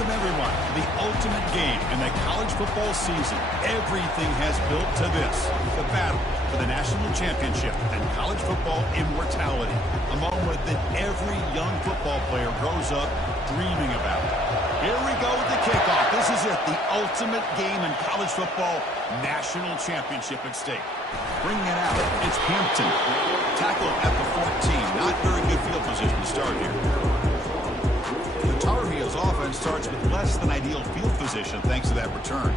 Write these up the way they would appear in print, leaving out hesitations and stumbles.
Welcome, everyone, to the ultimate game in the college football season. Everything has built to this, the battle for the national championship and college football immortality, a moment that every young football player grows up dreaming about. Here we go with the kickoff. This is it, the ultimate game in college football, national championship at stake. Bringing it out, it's Hampton. Tackle at the 14. Not very good field position to start here. The Tar Heels offense starts with less than ideal field position thanks to that return.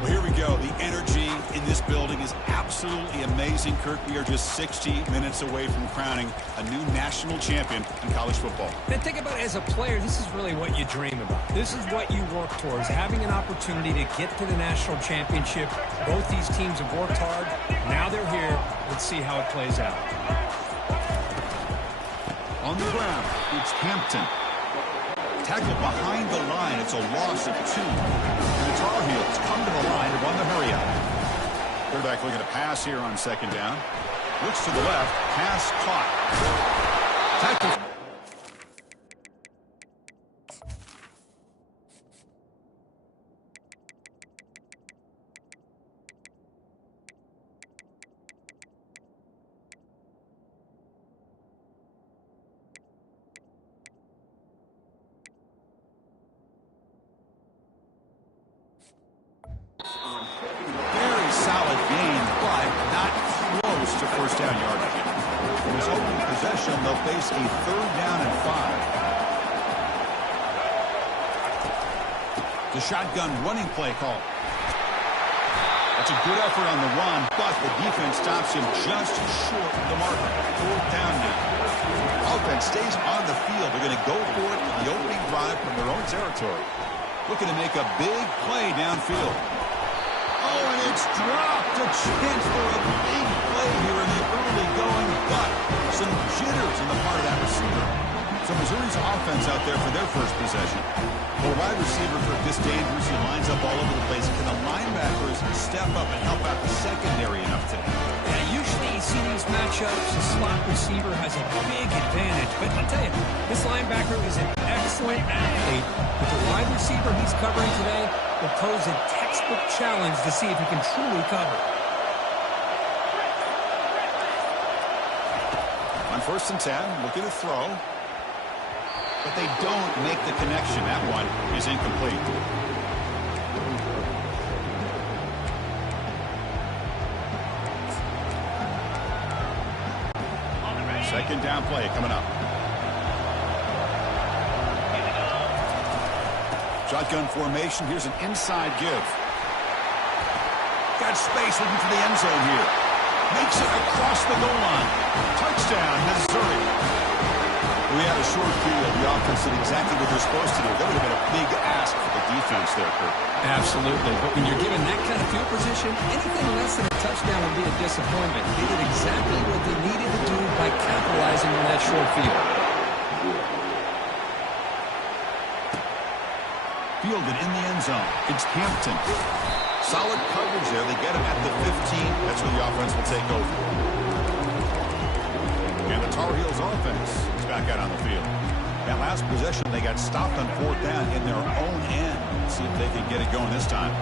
Well, here we go. The energy in this building is absolutely amazing, Kirk. We are just 60 minutes away from crowning a new national champion in college football. And think about it, as a player, this is really what you dream about. This is what you work towards, having an opportunity to get to the national championship. Both these teams have worked hard. Now they're here. Let's see how it plays out. On the ground, it's Hampton. Tackle behind the line. It's a loss of 2. And the Tar Heels come to the line to run the hurry up. Quarterback looking to pass here on second down. Looks to the left. Pass caught. Tackle. Very solid gain, but not close to first down yardage. In this opening possession, they'll face a 3rd down and 5. The shotgun running play call. That's a good effort on the run, but the defense stops him just short of the marker. 4th down now. Offense stays on the field. They're going to go for it in the opening drive from their own territory. Looking to make a big play downfield. Oh, and it's dropped. A chance for a big play here in the early going, but some jitters on the part of that receiver. So Missouri's offense out there for their first possession. The wide receiver for this dangerous, he lines up all over the place. Can the linebackers step up and help out the secondary enough today? Yeah, usually you see these matchups, the slot receiver has a big advantage. But I'll tell you, this linebacker is an excellent athlete. But the wide receiver he's covering today will pose a textbook challenge to see if he can truly cover. On 1st and 10, looking to throw. But they don't make the connection. That one is incomplete. Second down play coming up. Shotgun formation. Here's an inside give. Got space looking for the end zone here. Makes it across the goal line. Touchdown, Missouri. We had a short field. The offense did exactly what they're supposed to do. That would have been a big ask for the defense there, Kurt. Absolutely. But when you're given that kind of field position, anything less than a touchdown would be a disappointment. They did exactly what they needed to do by capitalizing on that short field. Fielded in the end zone. It's Hampton. Solid coverage there. They get him at the 15. That's where the offense will take over. And the Tar Heels offense is back out on the field. That last possession, they got stopped on 4th down in their own end. Let's see if they can get it going this time.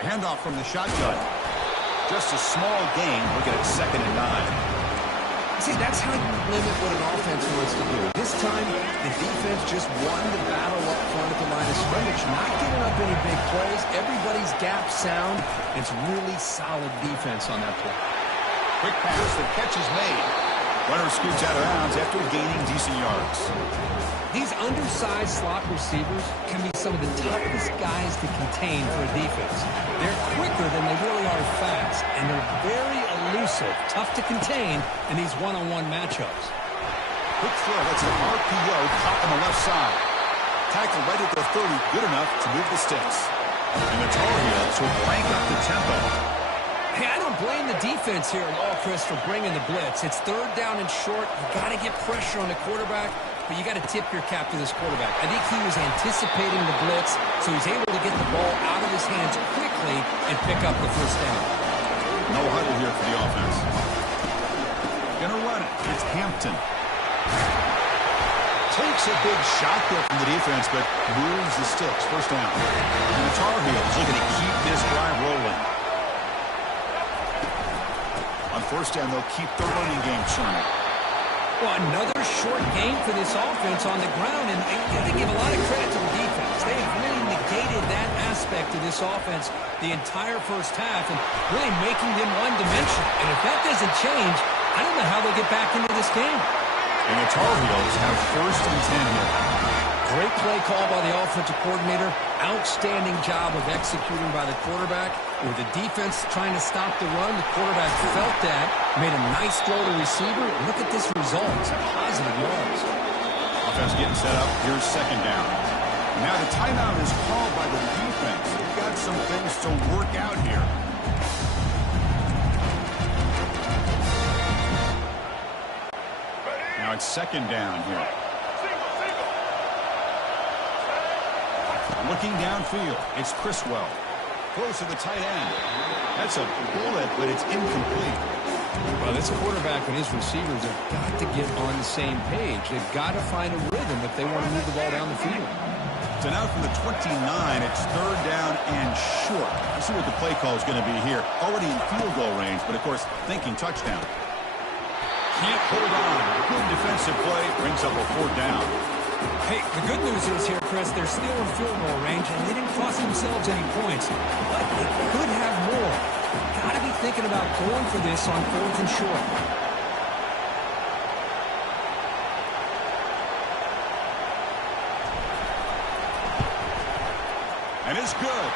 Handoff from the shotgun. Just a small gain. Looking at 2nd and 9. See, that's how you limit what an offense wants to do. This time, the defense just won the battle up front at the line of scrimmage, not giving up any big plays. Everybody's gap sound. It's really solid defense on that play. Quick pass, the catch is made. Runner scoots out of bounds after gaining decent yards. These undersized slot receivers can be some of the toughest guys to contain for a defense. They're quicker than they really are fast, and they're very elusive, tough to contain in these one-on-one matchups. Quick throw, that's an RPO caught on the left side. Tackle right at the 30, good enough to move the sticks. And the Tar Heels will crank up the tempo. Hey, I don't blame the defense here at all, Chris, for bringing the blitz. It's 3rd down and short. You got to get pressure on the quarterback, but you got to tip your cap to this quarterback. I think he was anticipating the blitz, so he's able to get the ball out of his hands quickly and pick up the 1st down. No huddle here for the offense. Gonna run it. It's Hampton. Takes a big shot there from the defense, but moves the sticks. First down. And the Tar Heels looking to keep this drive rolling. On first down, they'll keep the running game churning. Well, another short game for this offense on the ground, and you got to give a lot of credit to the defense. They have really negated that aspect of this offense the entire first half and really making them one-dimensional. And if that doesn't change, I don't know how they get back into this game. And the Tar Heels have first and 10 here. Great play call by the offensive coordinator. Outstanding job of executing by the quarterback. With the defense trying to stop the run, the quarterback felt that, made a nice throw to receiver. Look at this result. It's positive yards. Offense getting set up. Here's second down. Now the timeout is called by the defense. They've got some things to work out here. Now it's second down here. Looking downfield, it's Criswell. Close to the tight end. That's a bullet, but it's incomplete. Well, this quarterback and his receivers have got to get on the same page. They've got to find a rhythm if they want to move the ball down the field. So now from the 29, it's third down and short. Let's see what the play call is going to be here. Already in field goal range, but of course, thinking touchdown. Can't hold on. Good defensive play. Brings up a fourth down. Hey, the good news is here, Chris, they're still in field goal range, and they didn't cost themselves any points. But they could have more. Got to be thinking about going for this on fourth and short. And it's good.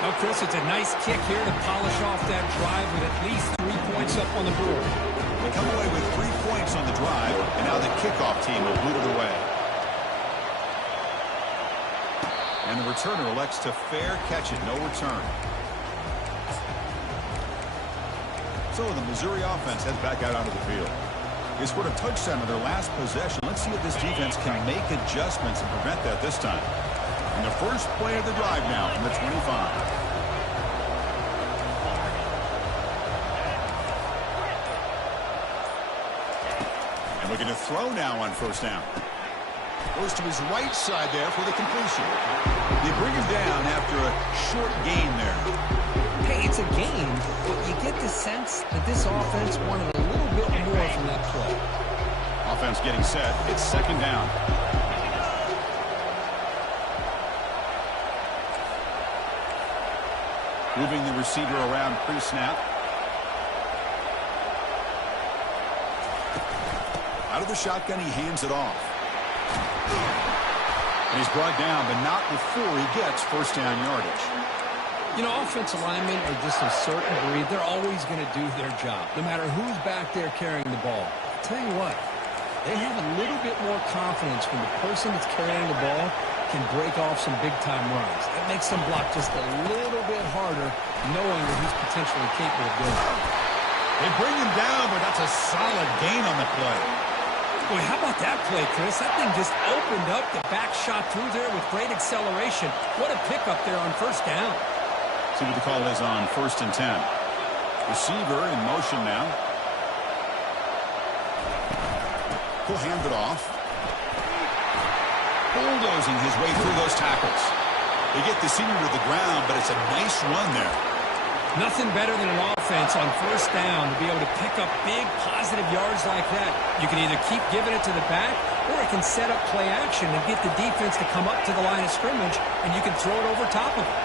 Well, Chris, it's a nice kick here to polish off that drive with at least 3 points up on the board. They come away with 3 points on the drive, and now the kickoff team will boot it away. And the returner elects to fair catch it, no return. So the Missouri offense heads back out onto the field. They scored a touchdown on their last possession. Let's see if this defense can make adjustments and prevent that this time. And the first play of the drive now from the 25. Looking to throw now on first down. Goes to his right side there for the completion. They bring him down after a short gain there. Hey, it's a game, but you get the sense that this offense wanted a little bit more from that play. Offense getting set. It's second down. Moving the receiver around pre-snap. Out of the shotgun, he hands it off. And he's brought down, but not before he gets first down yardage. You know, offensive linemen are just a certain breed. They're always going to do their job, no matter who's back there carrying the ball. I'll tell you what, they have a little bit more confidence when the person that's carrying the ball can break off some big-time runs. That makes them block just a little bit harder, knowing that he's potentially capable of doing it. They bring him down, but that's a solid gain on the play. Boy, how about that play, Chris? That thing just opened up. The back shot through there with great acceleration. What a pickup there on first down. See what the call is on first and 10. Receiver in motion now. He'll hand it off. Bulldozing his way through those tackles. They get the senior to the ground, but it's a nice run there. Nothing better than an offense on first down to be able to pick up big positive yards like that. You can either keep giving it to the back, or it can set up play action and get the defense to come up to the line of scrimmage, and you can throw it over top of it.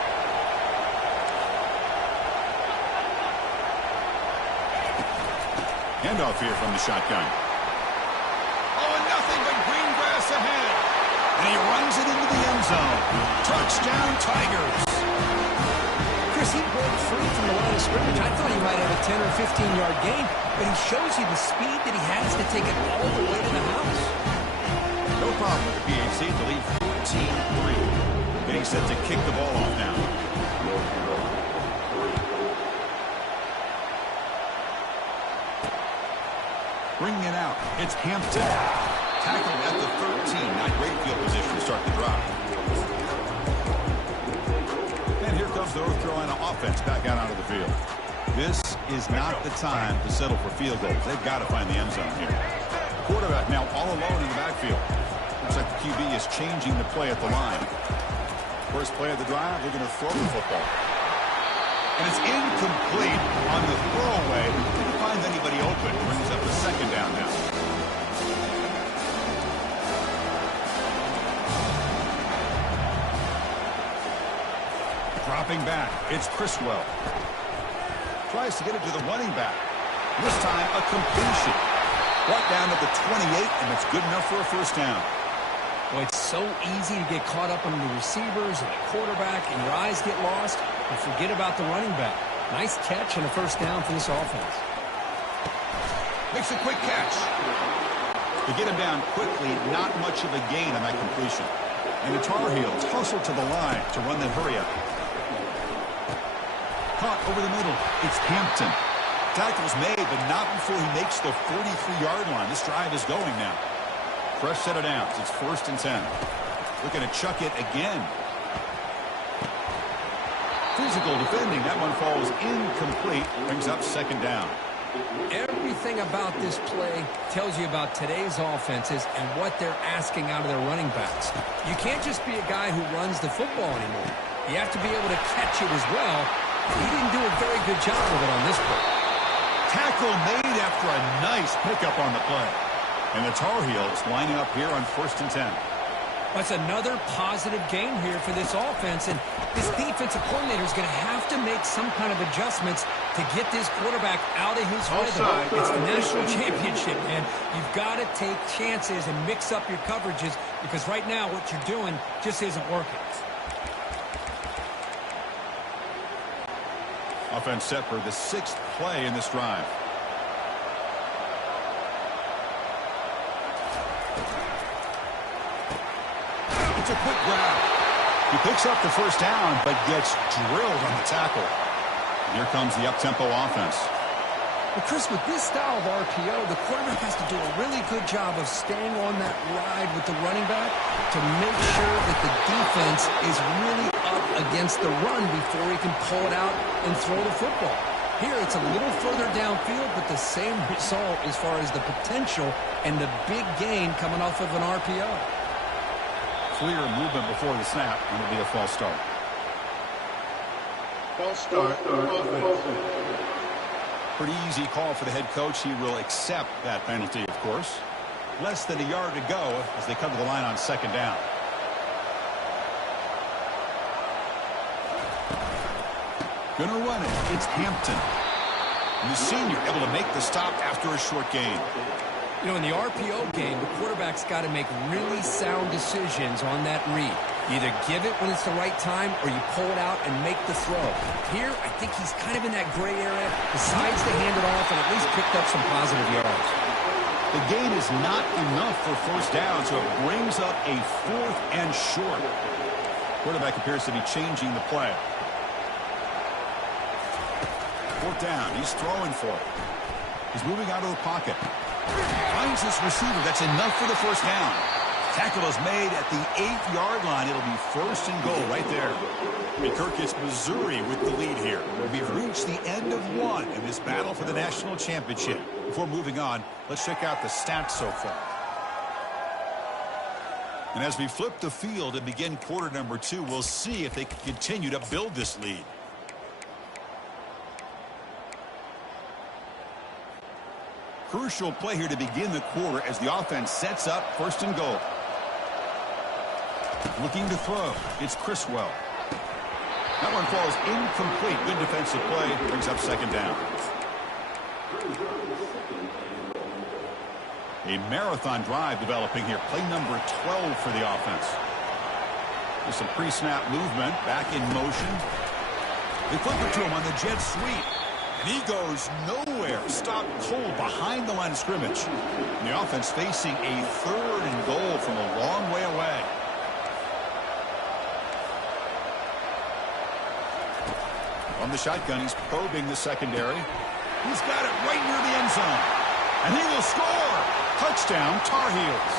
Handoff here from the shotgun. Oh, and nothing but green grass ahead. And he runs it into the end zone. Touchdown, Tigers. Chris, he broke free from the line of scrimmage. I thought he might have a 10 or 15-yard gain, but he shows you the speed that he has to take it all the way to the house. No problem with the PAC to lead 14-3. Getting set to kick the ball off now. Bringing it out. It's Hampton. Tackled at the 13. Not great field position to start the drive. And here comes the North Carolina offense back out onto the field. This is not the time to settle for field goals. They've got to find the end zone here. quarterback now all alone in the backfield. Looks like the QB is changing the play at the line. First play of the drive, they're going to throw the football. And it's incomplete on the throwaway. Didn't find anybody open. Brings up the second down now. Dropping back, it's Criswell. Tries to get it to the running back. This time, a completion. Brought down at the 28, and it's good enough for a first down. Well, it's so easy to get caught up on the receivers and the quarterback, and your eyes get lost, and forget about the running back. Nice catch and a first down for this offense. Makes a quick catch. To get him down quickly, not much of a gain on that completion. And the Tar Heels hustle to the line to run the hurry up. Caught over the middle. It's Hampton. Tackle's made, but not before he makes the 43-yard line. This drive is going now. Fresh set of downs. It's 1st and 10. Looking to chuck it again. Physical defending. That one falls incomplete. Brings up second down. Everything about this play tells you about today's offenses and what they're asking out of their running backs. You can't just be a guy who runs the football anymore. You have to be able to catch it as well. He didn't do a very good job of it on this play. Tackle made after a nice pickup on the play. And the Tar Heels lining up here on 1st and 10. That's another positive game here for this offense, and this defensive coordinator is going to have to make some kind of adjustments to get this quarterback out of his rhythm. It's the national championship, man. You've got to take chances and mix up your coverages, because right now what you're doing just isn't working. Offense set for the 6th play in this drive. It's a quick grab. He picks up the first down, but gets drilled on the tackle. And here comes the up-tempo offense. Well, Chris, with this style of RPO, the quarterback has to do a really good job of staying on that ride with the running back to make sure that the defense is really up against the run before he can pull it out and throw the football. Here, it's a little further downfield, but the same result as far as the potential and the big gain coming off of an RPO. Clear movement before the snap, and it'll be a false start. False start. Pretty easy call for the head coach. He will accept that penalty, of course. Less than a yard to go as they come to the line on second down. Gonna run it. It's Hampton. And the senior able to make the stop after a short gain. You know, in the RPO game, the quarterback's got to make really sound decisions on that read. You either give it when it's the right time or you pull it out and make the throw. Here, I think he's kind of in that gray area, decides to hand it off and at least picked up some positive yards. The gain is not enough for first down, so it brings up a 4th and short. Quarterback appears to be changing the play. 4th down. He's throwing for it. He's moving out of the pocket. Finds this receiver. That's enough for the first down. Tackle is made at the 8-yard line. It'll be 1st and goal right there. And Kirk gets Missouri with the lead here. We've reached the end of one in this battle for the national championship. Before moving on, let's check out the stats so far. And as we flip the field and begin quarter number 2, we'll see if they can continue to build this lead. Crucial play here to begin the quarter as the offense sets up 1st and goal. Looking to throw. It's Criswell. That one falls incomplete. Good defensive play. Brings up second down. A marathon drive developing here. Play number 12 for the offense. There's some pre-snap movement. Back in motion. They flip it to him on the jet sweep. And he goes nowhere. Stopped cold behind the line of scrimmage. And the offense facing a 3rd and goal from a long way away. On the shotgun, he's probing the secondary. He's got it right near the end zone. And he will score. Touchdown, Tar Heels.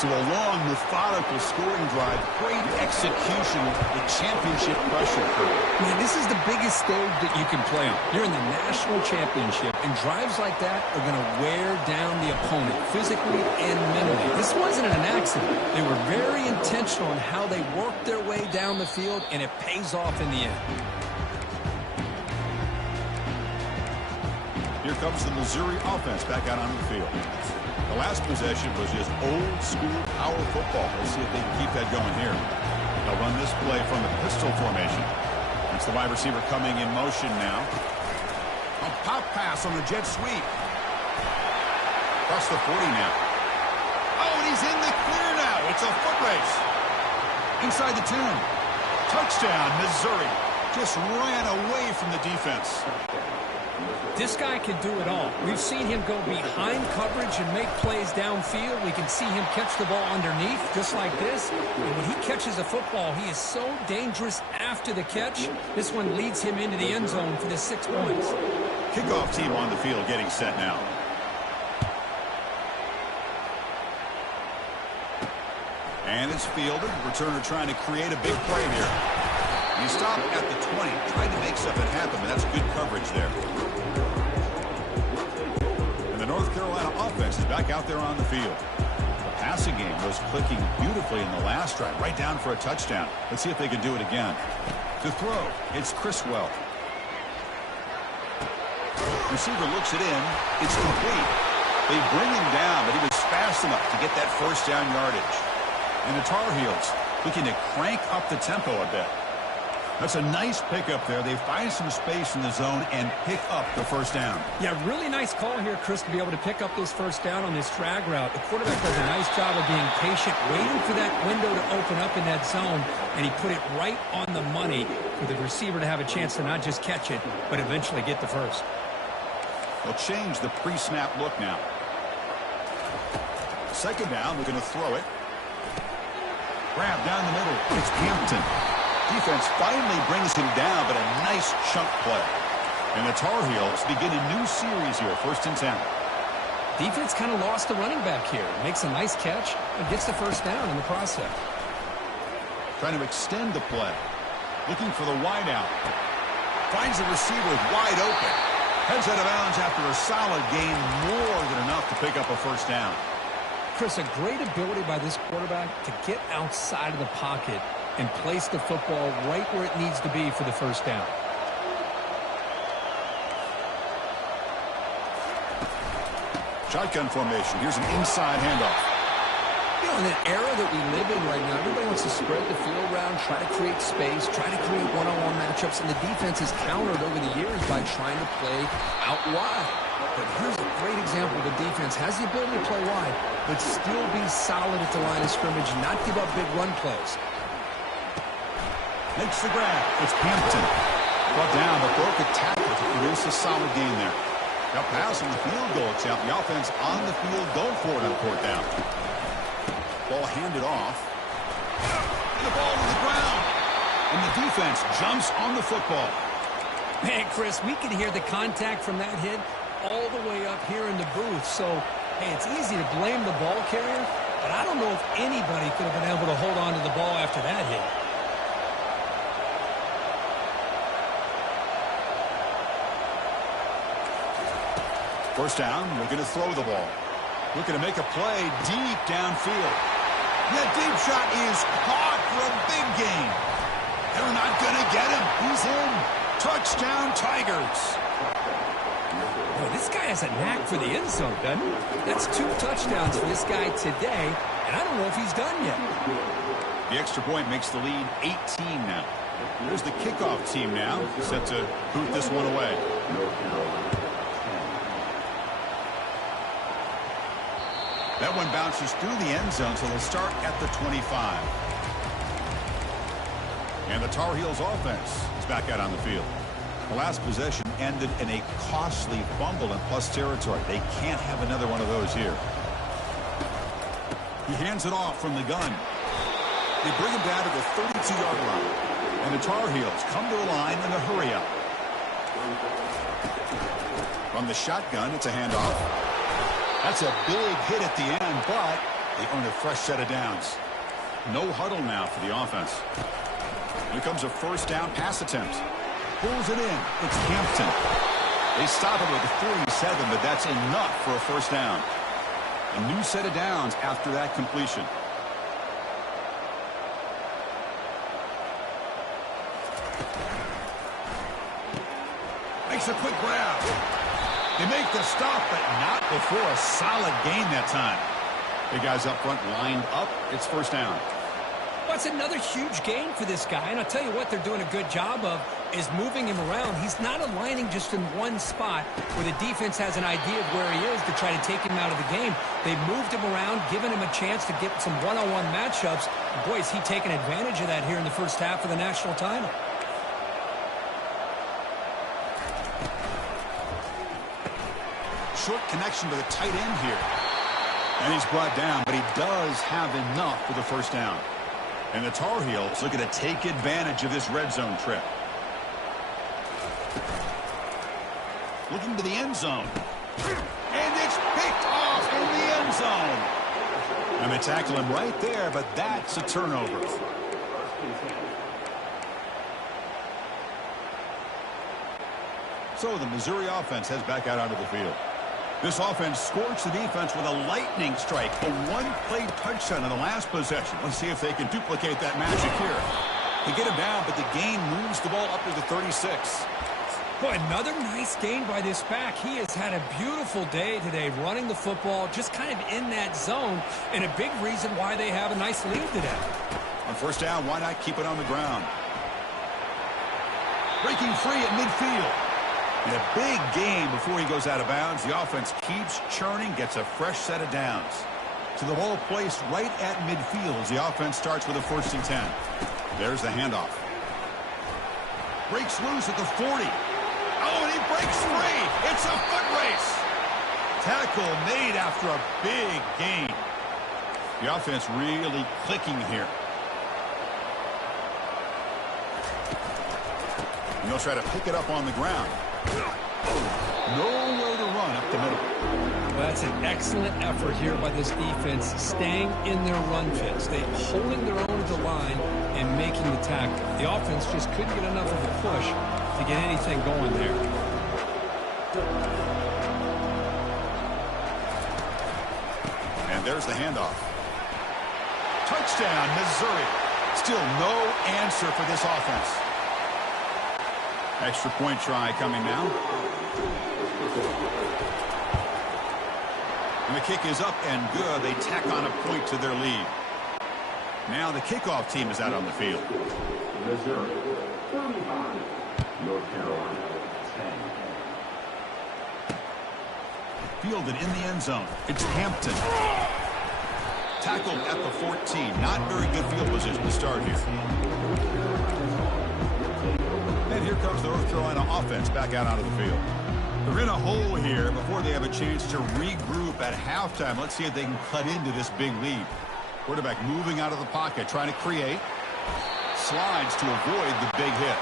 So a long, methodical scoring drive, great execution with championship pressure. Man, this is the biggest stage that you can play on. You're in the national championship, and drives like that are going to wear down the opponent physically and mentally. This wasn't an accident. They were very intentional in how they worked their way down the field, and it pays off in the end. Here comes the Missouri offense back out on the field. The last possession was just old-school power football. Let's see if they can keep that going here. They'll run this play from the pistol formation. It's the wide receiver coming in motion now. A pop pass on the jet sweep. Across the 40 now. Oh, and he's in the clear now. It's a foot race. Inside the 10. Touchdown, Missouri. Just ran away from the defense. This guy can do it all. We've seen him go behind coverage and make plays downfield. We can see him catch the ball underneath, just like this. And when he catches a football, he is so dangerous after the catch. This one leads him into the end zone for the 6 points. Kickoff team on the field getting set now. And it's fielded. Returner trying to create a big play here. He stopped at the 20, tried to make something happen, but that's good coverage there. And the North Carolina offense is back out there on the field. The passing game was clicking beautifully in the last drive, right down for a touchdown. Let's see if they can do it again. To throw, it's Criswell. Receiver looks it in. It's complete. They bring him down, but he was fast enough to get that first down yardage. And the Tar Heels looking to crank up the tempo a bit. That's a nice pickup there. They find some space in the zone and pick up the first down. Yeah, really nice call here, Chris, to be able to pick up this first down on this drag route. The quarterback does a nice job of being patient, waiting for that window to open up in that zone, and he put it right on the money for the receiver to have a chance to not just catch it, but eventually get the first. They'll change the pre-snap look now. Second down, they're going to throw it. Grab down the middle. It's Hampton. Defense finally brings him down, but a nice chunk play. And the Tar Heels begin a new series here, 1st and 10. Defense kind of lost the running back here. Makes a nice catch and gets the first down in the process. Trying to extend the play. Looking for the wide out. Finds the receiver wide open. Heads out of bounds after a solid gain, more than enough to pick up a first down. Chris, a great ability by this quarterback to get outside of the pocket and place the football right where it needs to be for the first down. Shotgun formation. Here's an inside handoff. You know, in an era that we live in right now, everybody wants to spread the field around, try to create space, try to create one-on-one matchups, and the defense has countered over the years by trying to play out wide. But here's a great example. The defense has the ability to play wide, but still be solid at the line of scrimmage, not give up big run plays. Makes the grab. It's Hampton. Brought down, but broke a tackle to produce a solid gain there. Now pass on the field goal attempt. The offense on the field going for it on 4th down. Ball handed off. And the ball to the ground. And the defense jumps on the football. Man, Chris, we can hear the contact from that hit all the way up here in the booth. So, hey, it's easy to blame the ball carrier, but I don't know if anybody could have been able to hold on to the ball after that hit. First down, we're going to throw the ball. Looking to make a play deep downfield. That deep shot is caught for a big gain. They're not going to get him. He's in. Touchdown, Tigers. Boy, this guy has a knack for the end zone, doesn't he? That's 2 touchdowns for this guy today, and I don't know if he's done yet. The extra point makes the lead 18 now. There's the kickoff team now, set to boot this one away. That one bounces through the end zone, so they'll start at the 25. And the Tar Heels offense is back out on the field. The last possession ended in a costly fumble in plus territory. They can't have another one of those here. He hands it off from the gun. They bring him down to the 32-yard line. And the Tar Heels come to the line in the hurry-up. From the shotgun, it's a handoff. That's a big hit at the end, but They earn a fresh set of downs. No huddle now for the offense. Here comes a first down pass attempt. Pulls it in. It's Hampton. They stop it with a 47, but that's enough for a first down. A new set of downs after that completion. Makes a quick grab. They make the stop, but not before a solid gain that time. The guys up front lined up. It's first down. Well, it's another huge gain for this guy, and I'll tell you what they're doing a good job of is moving him around. He's not aligning just in one spot where the defense has an idea of where he is to try to take him out of the game. They've moved him around, given him a chance to get some one-on-one matchups. Boy, is he taking advantage of that here in the first half of the national title. Short connection to the tight end here. And he's brought down, but he does have enough for the first down. And the Tar Heels looking to take advantage of this red zone trip. Looking to the end zone. And it's picked off in the end zone. And they tackle him right there, but that's a turnover. So the Missouri offense heads back out onto the field. This offense scorched the defense with a lightning strike, a one-play touchdown in the last possession. Let's see if they can duplicate that magic here. They get him down, but the gain moves the ball up to the 36. Boy, another nice gain by this back. He has had a beautiful day today running the football, just kind of in that zone, and a big reason why they have a nice lead today. On first down, why not keep it on the ground? Breaking free at midfield. And a big gain before he goes out of bounds. The offense keeps churning, gets a fresh set of downs. So the ball placed right at midfield as the offense starts with a 1st and 10. There's the handoff. Breaks loose at the 40. Oh, and he breaks free. It's a foot race. Tackle made after a big gain. The offense really clicking here. And they'll try to pick it up on the ground. Nowhere to run up the middle. Well, that's an excellent effort here by this defense, staying in their run fits. They holding their own at the line and making the tackle. The offense just couldn't get enough of a push to get anything going there. And there's the handoff. Touchdown, Missouri. Still no answer for this offense. Extra point try coming now. And the kick is up and good. They tack on a point to their lead. Now the kickoff team is out on the field. Missouri, 35. North Carolina, 10. Fielded in the end zone. It's Hampton. Tackled at the 14. Not very good field position to start here. And here comes the North Carolina offense back out onto the field. They're in a hole here before they have a chance to regroup at halftime. Let's see if they can cut into this big lead. Quarterback moving out of the pocket, trying to create. Slides to avoid the big hit.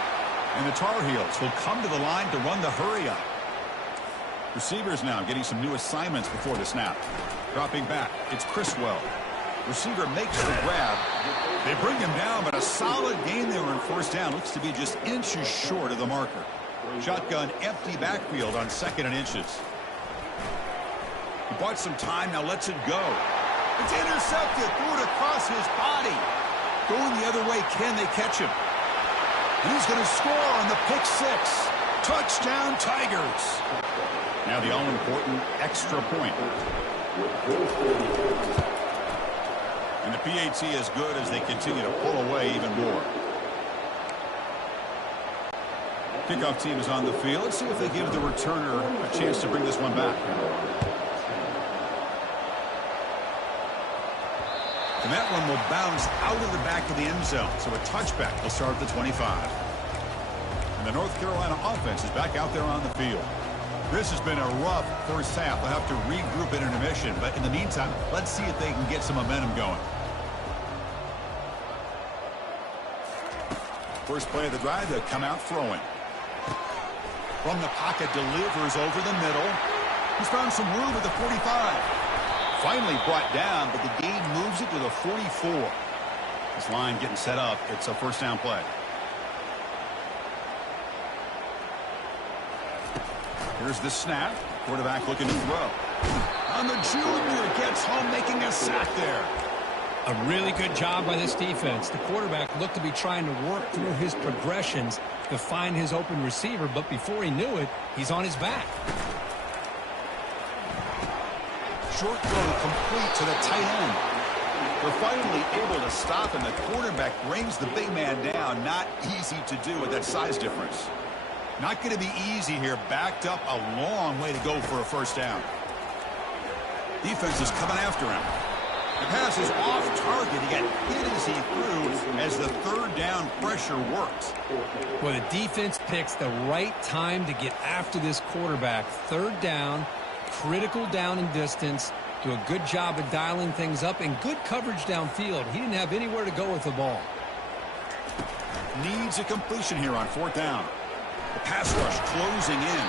And the Tar Heels will come to the line to run the hurry up. Receivers now getting some new assignments before the snap. Dropping back, it's Criswell. Receiver makes the grab. They bring him down, but a solid gain there in first down. Looks to be just inches short of the marker. Shotgun empty backfield on 2nd and inches. He bought some time, now lets it go. It's intercepted, threw it across his body. Going the other way, can they catch him? And he's going to score on the pick 6. Touchdown, Tigers. Now the all-important extra point. And the PAT is good as they continue to pull away even more. Kickoff team is on the field. Let's see if they give the returner a chance to bring this one back. And that one will bounce out of the back of the end zone. So a touchback will start at the 25. And the North Carolina offense is back out there on the field. This has been a rough first half. They'll have to regroup at intermission. But in the meantime, let's see if they can get some momentum going. First play of the drive, they'll come out throwing. From the pocket, delivers over the middle. He's found some room at the 45. Finally brought down, but the gain moves it to the 44. This line getting set up. It's a first down play. Here's the snap. Quarterback looking to throw. And the junior gets home, making a sack there. A really good job by this defense. The quarterback looked to be trying to work through his progressions to find his open receiver, but before he knew it, he's on his back. Short throw complete to the tight end. They're finally able to stop, and the quarterback brings the big man down. Not easy to do with that size difference. Not going to be easy here. Backed up a long way to go for a first down. Defense is coming after him. The pass is off target. He got hit as he threw as the third down pressure worked. Well, the defense picks the right time to get after this quarterback. Third down, critical down and distance. Do a good job of dialing things up and good coverage downfield. He didn't have anywhere to go with the ball. Needs a completion here on fourth down. The pass rush closing in.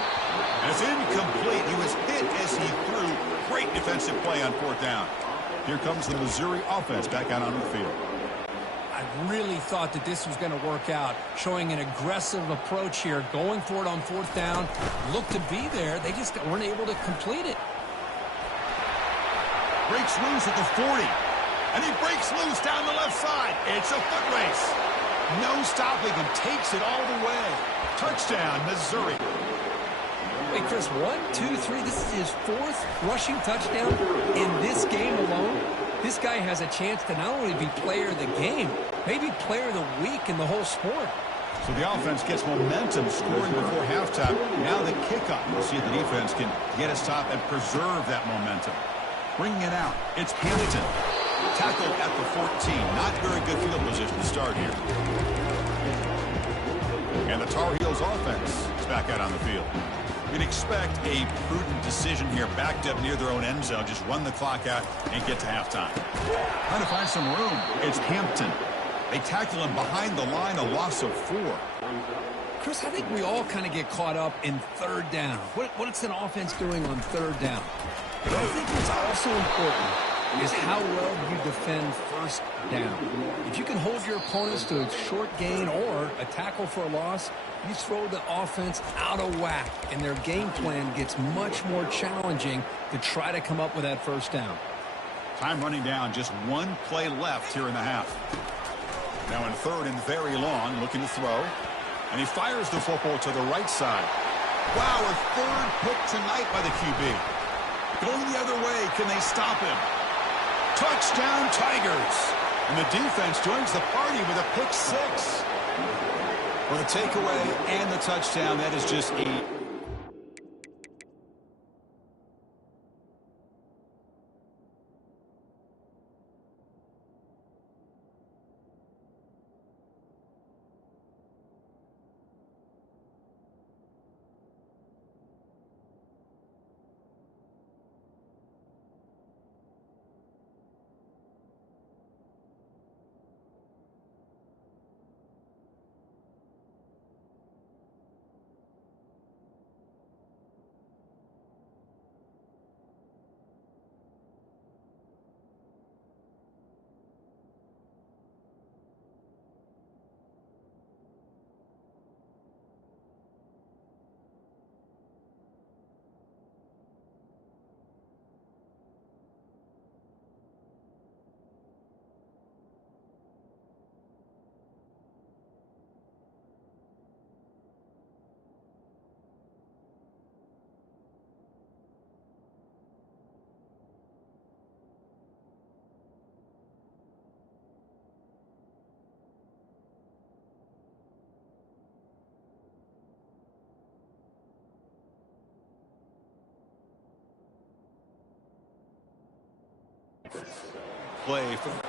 And it's incomplete. He was hit as he threw. Great defensive play on fourth down. Here comes the Missouri offense back out on the field. I really thought that this was going to work out, showing an aggressive approach here, going for it on fourth down. Looked to be there. They just weren't able to complete it. Breaks loose at the 40. And he breaks loose down the left side. It's a foot race. No stopping him. Takes it all the way. Touchdown, Missouri. Hey, Chris, 1, 2, 3. This is his fourth rushing touchdown in this game alone. This guy has a chance to not only be player of the game, maybe player of the week in the whole sport. So the offense gets momentum, scoring before halftime. Now the kickoff. We'll see if the defense can get a stop and preserve that momentum. Bringing it out. It's Hampton. Tackled at the 14. Not very good field position to start here. And the Tar Heels offense is back out on the field. We'd expect a prudent decision here, backed up near their own end zone. Just run the clock out and get to halftime. Trying to find some room. It's Hampton. They tackle him behind the line, a loss of 4. Chris, I think we all kind of get caught up in third down. What's an offense doing on third down? But I think what's also important is how well you defend first down. If you can hold your opponents to a short gain or a tackle for a loss, you throw the offense out of whack, and their game plan gets much more challenging to try to come up with that first down. Time running down, just one play left here in the half. Now in third and very long, looking to throw. And he fires the football to the right side. Wow, a third pick tonight by the QB. Going the other way, can they stop him? Touchdown, Tigers. And the defense joins the party with a pick 6. For the takeaway and the touchdown, that is just 8. Play for